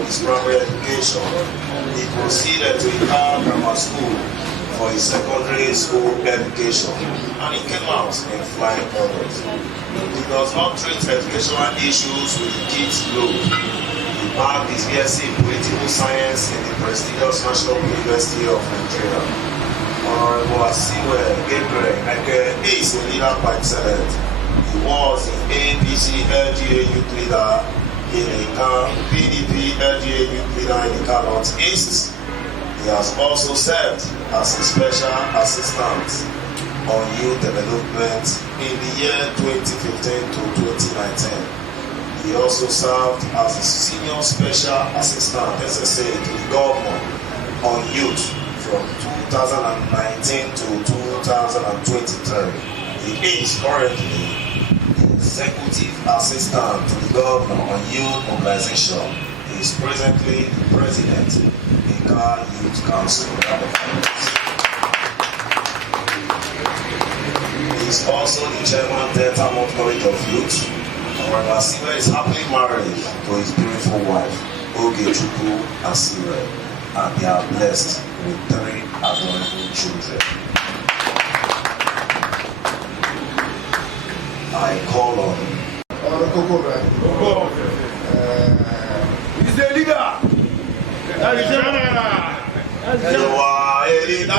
of his primary education. He proceeded to Ika Grammar School for his secondary school education, and he came out in flying colors. He does not treat educational issues with the kid's globe. He marked his BSc in political science in the prestigious National University of Nigeria. Honorable Asiwe Emeke is a leader by excellence. He was the APC LGA youth leader in Ika, PDP LGA youth leader in Ika North East. He has also served as a special assistant on youth development in the year 2015 to 2019. He also served as a senior special assistant SSA to the governor on youth from 2019 to 2023. He is currently the executive assistant to the governor on youth mobilization. He is presently the president of the Ika Youth Council. He is also the chairman Delta Mount College of Youth. Honorable Asiwe is happily married to his beautiful wife, Ika Asiwe, and they are blessed with 3 adorable children. I call on he's the leader. You are a leader.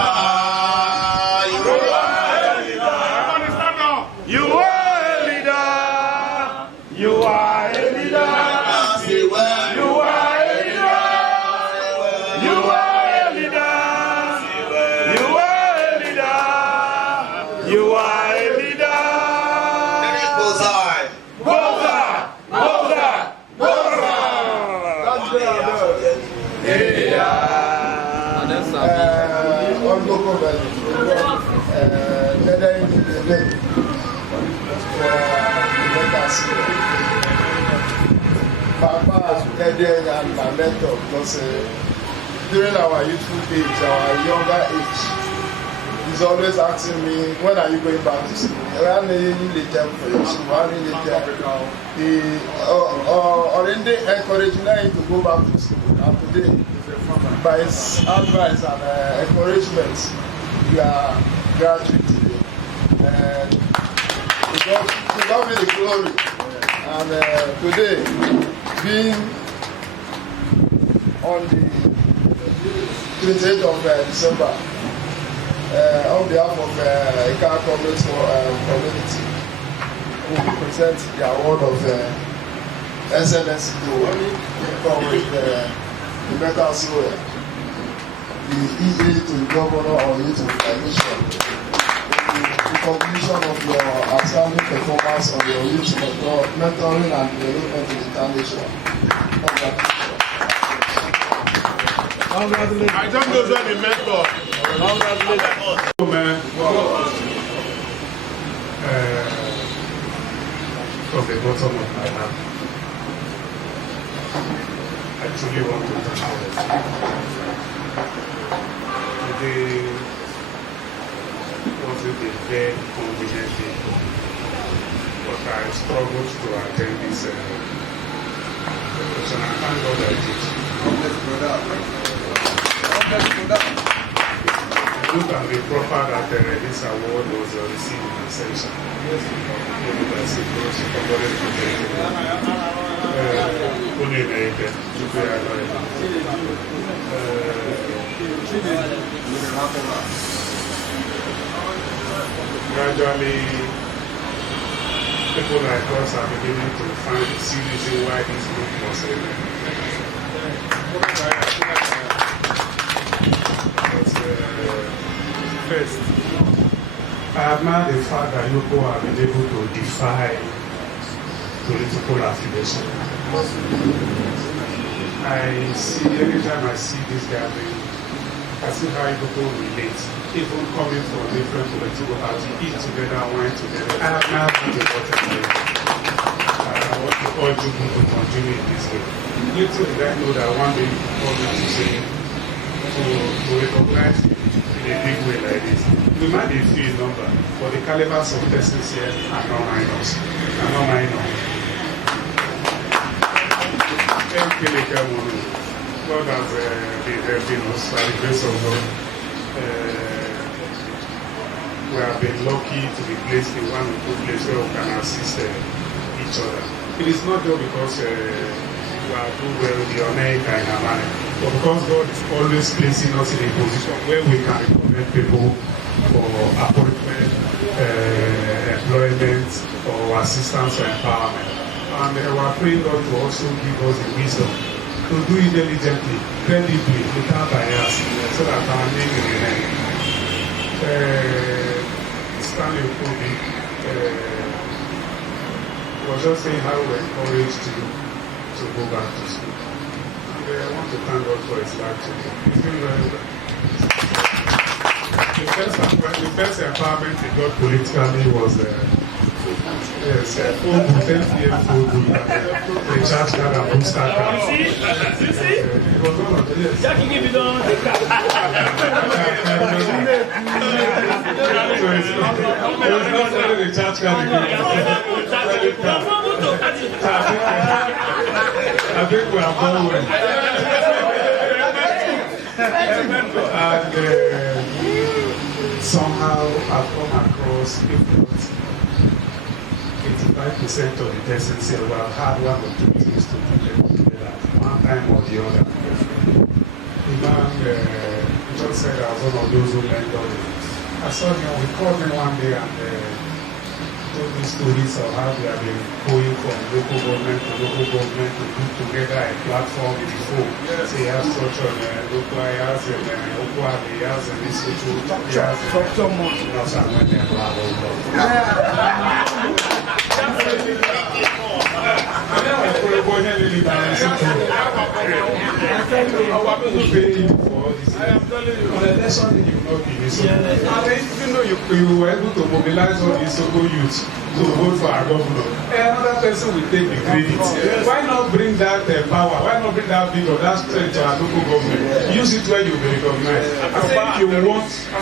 You are a leader. You are a leader. You are a leader. You are a leader. You are a leader. You are a leader. Papa, Dede, and my mentor, because during our youthful age, our younger age, he's always asking me, when are you going back to school? When are you need the time for your school? When are you need he already encouraging him to go back to school. And today, by his advice and encouragement, we are graduating. And to God be the glory. And today, being on the 28th of December, on behalf of Ika Comrade Community, we present the award of SNS to Comrade Emeke Asiwe, the EA to the Governor on Youth Mobilization. Recognition of your outstanding performance on your youth mentoring and development in the nation. Congratulations. I don't know any mentor. Congratulations. From the bottom of my heart, I truly want to thank you. Today wasn't a very convenient day, but I struggled to attend this celebration. I thank God I did. It looked at the proper that this award was received in absentia. Gradually, people like us are beginning to see reason why this group was first, I admire the fact that you people have been able to defy political affiliation. I see, every time I see this gathering, I see how people relate. Even coming from different political parties, eat together, wine together. I have now been the bottom line. I want to urge you to continue in this way. Little did I know that one day you call me to say, to recognize you in a big way like this. We might be few in number, but the calibers of persons here are not minors. Ika Comrade. God has been helping us by the grace of God. We have been lucky to be placed in one good place where we can assist each other. It is not just because we are doing well with the Ika and Amane, but because God is always placing us in a position where we can recommend people for appointment, employment, or assistance or empowerment. And we are praying God to also give us the wisdom to do it diligently, credibly, without bias, so that our name will remain. Stanley Okobi was just saying how we're encouraged to go back to school. And I want to thank God for his life today. It's been very well. The first empowerment he got politically was the charge card and booster card. You see? It was one of the yes. Jackie give you the So it's not only the charge card. I think we are going well. And somehow I've come across, if not 85% of the persons here who have had one or two things to do together at one time or the other. The man just said I was one of those who learned all this. I saw him, he called me one day and told me stories of how they have been going from local government to put together a platform in the phone. So he has structure local, he has local, he has an institute, he has structure more. Even though you were able to mobilize all these local youths to vote for our governor, another person will take the credit. Why not bring that power? Why not bring that big or that strength to our local government? Use it where you will be recognized. I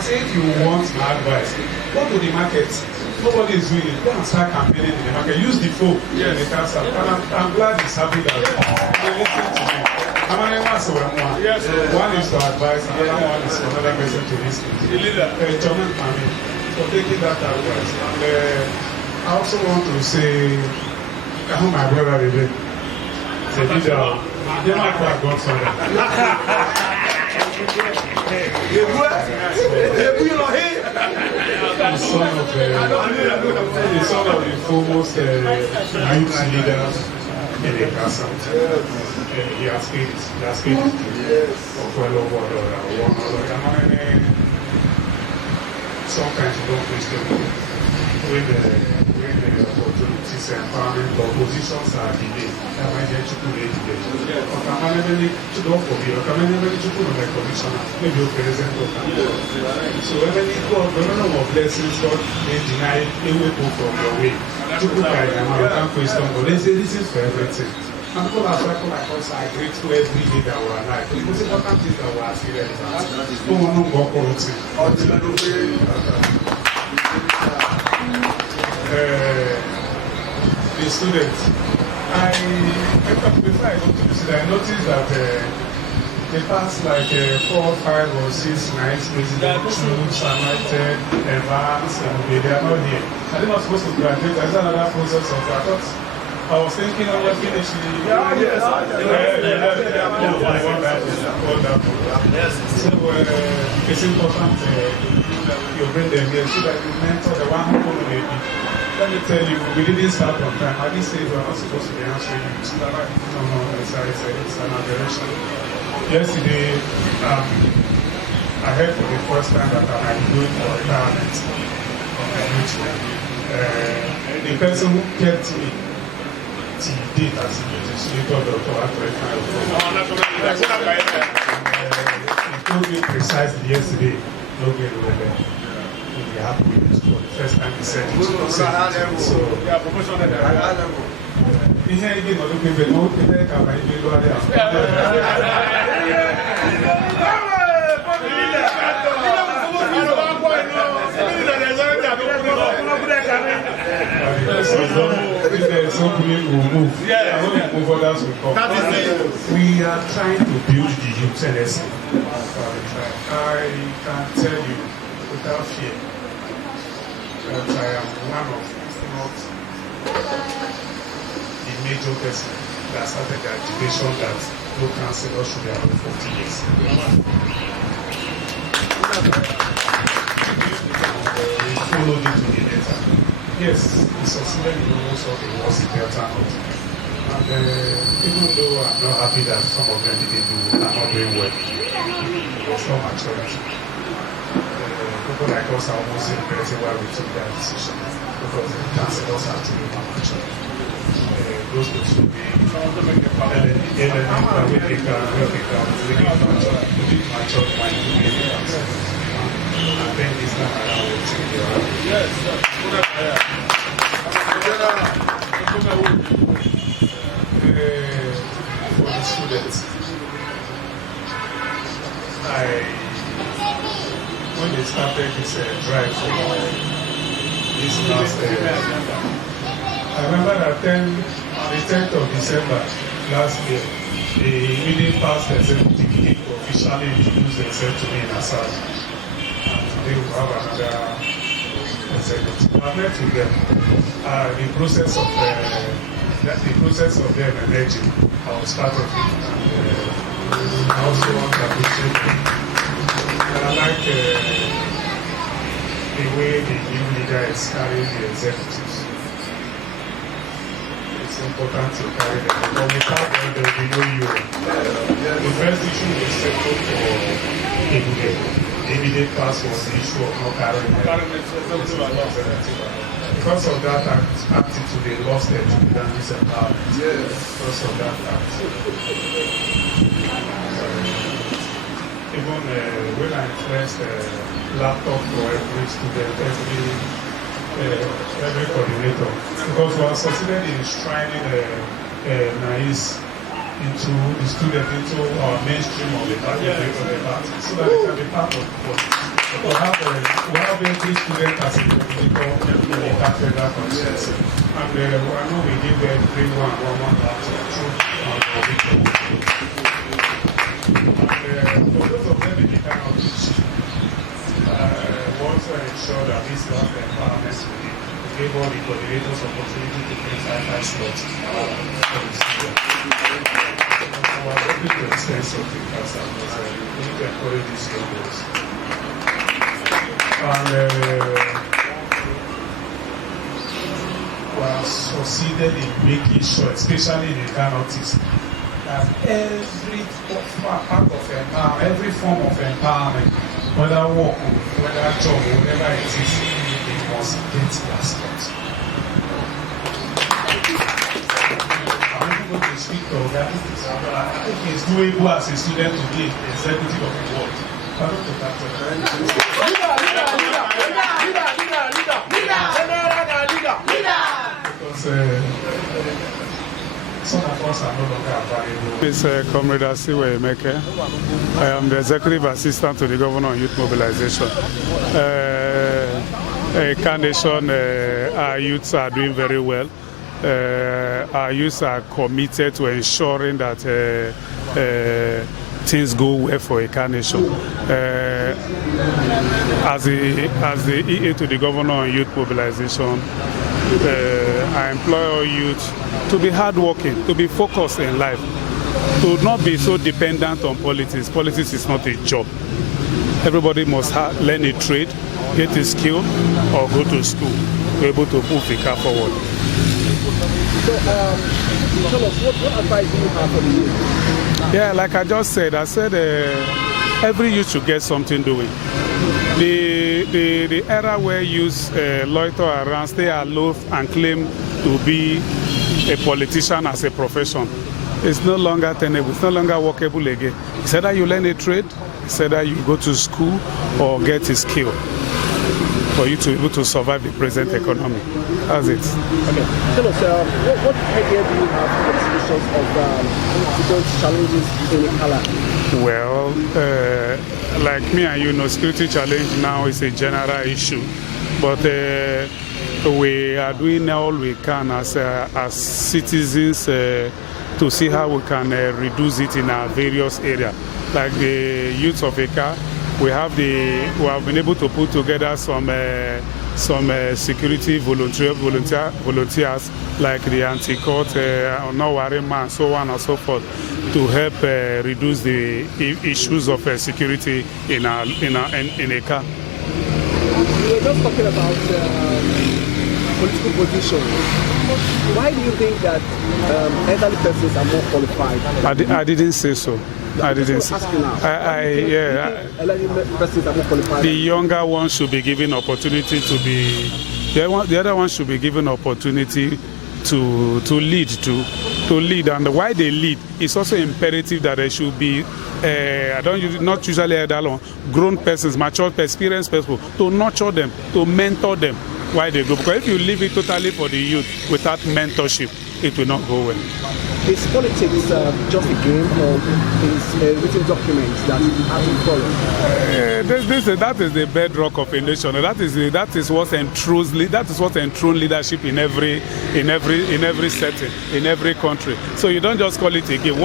say if you want my advice, go to the market. Nobody is doing it. Go and start campaigning in the market. Use the phone in the council. And I'm glad he's happy that they listen to me. One is to advise, the other one is for another person to listen to. John and Mami, for taking that advice. And I also want to say, I hope my brother Rebe, the leader, they're not quite godfather. The son of the foremost youth leaders in the castle. He has paid well over sometimes you don't question when the opportunities and empowerment or positions are delayed. That might get you today. To don't forget, commissioner, maybe your president. So when they got the number of blessings, God may deny a way from your way. To put I can't question, but they say this is for everything. And people like us are grateful every day that we're alive. The most important thing that we're asking is the students. Before I go to the student, I noticed that the past 4, 5, or 6 nights, President Troops, United, Evans, and they are not here. Are they not supposed to graduate? Is that another process of I thought? I was thinking of just finishing. Yes. So it's important you bring them here so that you mentor the one who will be. Let me tell you, we didn't start on time. At this stage, we're not supposed to be answering you. No, it's an aberration. Yesterday, I heard for the first time that I am doing for retirement on my YouTube. The person who kept me till date as a legislator doctor he told me precisely yesterday, no get over there. We are happy with this for the first time he said it. So, here again, I'm looking for no people can buy me go there. hopefully we'll move. Yes. When we move, others will come. That is it. We are trying to build the youth NSC. I can tell you without fear that I am one of, if not the major person that started the agitation that no councillor should be above 40 years. We followed it to the letter. Yes, we succeeded in almost all the wars in Delta North. And even though I'm not happy that some of them are not doing well, there's no maturity. People like us are almost regretting why we took that decision, because the councillors are to be more mature. Those who should be I think this time around will change the Yes. for the students. When they started this drive for this last I remember that on the 10th of December last year, they immediately passed the executive to officially introduce themselves to me in Assad. And today we have another executive. I've met with them. The process of them emerging, I was part of it. And I also want to appreciate them. And I like the way the new leader is carrying the executives. It's important to carry them, but without them there will be no you. The first issue was settled for Ebuge. The immediate pass was the issue of not carrying them. Because of that attitude, they lost their Jubilees empowerment. Because of that act. Even when I first laptop for every student, every coordinator, because we are succeeded in enshrining NAIS into the student into our mainstream of the party, so that they can be part of what. We have every student as a coordinator in the federal constituency, and I know we give everyone one laptop and for those of them in the kind of issue, want to ensure that this last empowerment we gave all the coordinators opportunity to bring 5 slots for the student. We are hoping to extend something faster because we need to encourage these young girls. And we have succeeded in making sure, especially in the Ghanaians, that every part of empowerment, every form of empowerment, whether work, whether job, whatever it is, it must get their spot. I'm not going to speak to organics. I think it's doable as a student to be executive of the world. I don't think that's because some of us are no longer available. This is Comrade Asiwe Emeke. I am the Executive Assistant to the Governor on Youth Mobilization. Carnation, our youths are doing very well. Our youths are committed to ensuring that things go well for a carnation. As the EA to the Governor on Youth Mobilization, I employ all youth to be hardworking, to be focused in life, to not be so dependent on politics. Politics is not a job. Everybody must learn a trade, get a skill, or go to school to be able to move the car forward. So, tell us, what advice do you have for the youth? Yeah, like I just said, every youth should get something doing. The era where youth loiter around, stay aloof, and claim to be a politician as a profession is no longer tenable. It's no longer workable again. It's either you learn a trade, it's either you go to school or get a skill for you to be able to survive the present economy. That's it. Okay. Tell us, what idea do you have for the solutions of those challenges in Ikala? Well, like me and you know, security challenge now is a general issue. But we are doing all we can as citizens to see how we can reduce it in our various areas. Like the youth of Ika, we have been able to put together some security volunteers like the anti-court, Onoware, so on and so forth, to help reduce the issues of security in Ika. We were just talking about political position. Why do you think that elderly persons are more qualified? I didn't say so. I didn't say. Elderly persons are more qualified. The younger ones should be given opportunity to be. The other ones should be given opportunity to lead, and why they lead, it's also imperative that there should be not usually elderly, grown persons, mature, experienced people, to nurture them, to mentor them while they go. Because if you leave it totally for the youth without mentorship, it will not go well. Is politics just a game, or is written documents that have to follow? That is the bedrock of a nation. That is what enthrones leadership in every setting, in every country. So you don't just call it a game.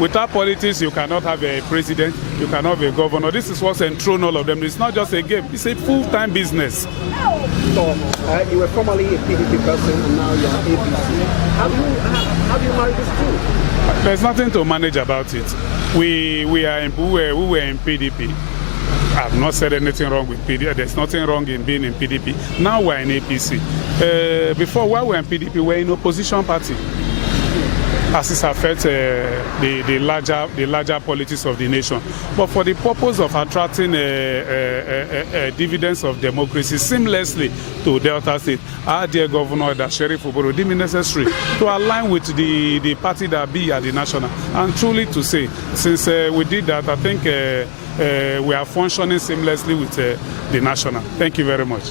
Without politics, you cannot have a president, you cannot have a governor. This is what's enthroned all of them. It's not just a game. It's a full-time business. So you were formerly a PDP person, and now you're an APC. How do you manage this too? There's nothing to manage about it. We were in PDP. I've not said anything wrong with PDP. There's nothing wrong in being in PDP. Now we're in APC. Before, while we were in PDP, we were in opposition party. As it affects the larger politics of the nation. But for the purpose of attracting dividends of democracy seamlessly to Delta State, our dear Governor, the Sheriff Oboro, deemed it necessary to align with the party that be at the national. And truly to say, since we did that, I think we are functioning seamlessly with the national. Thank you very much.